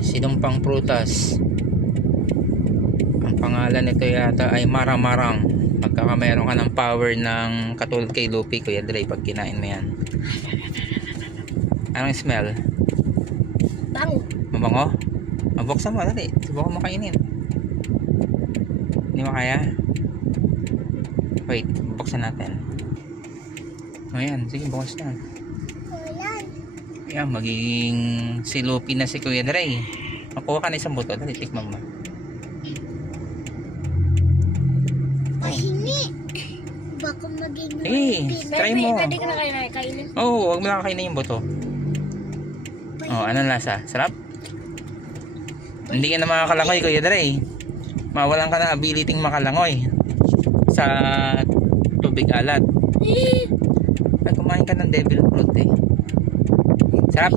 Sinumpang prutas. Ang pangalan nito yata ay marang-marang. Pagka mayroon ka ng power ng katulad kay Luffy, Kuya Dre, pag kinain mo yan. Anong smell? Bango. Mabango? Buksan mo, dali. Subukan mo kainin. Hindi mo kaya? Wait, buksan natin. Ayan, sige, bukas na. Ulan. Ayan, magiging si Luffy na si Kuya Dre. Makuha ka na isang buto, dali, tikman mo. Pahingi. Baka maging Try mo. Pwede ka na kainin. Oo, huwag mo lang kakainin yung buto. Oh, anong lasa? Sarap? Hindi ka na makakalangoy, Kuya Dre. Mawalan ka ng ability makalangoy sa tubig alat. Ay, kumain ka ng devil fruit eh. Sarap?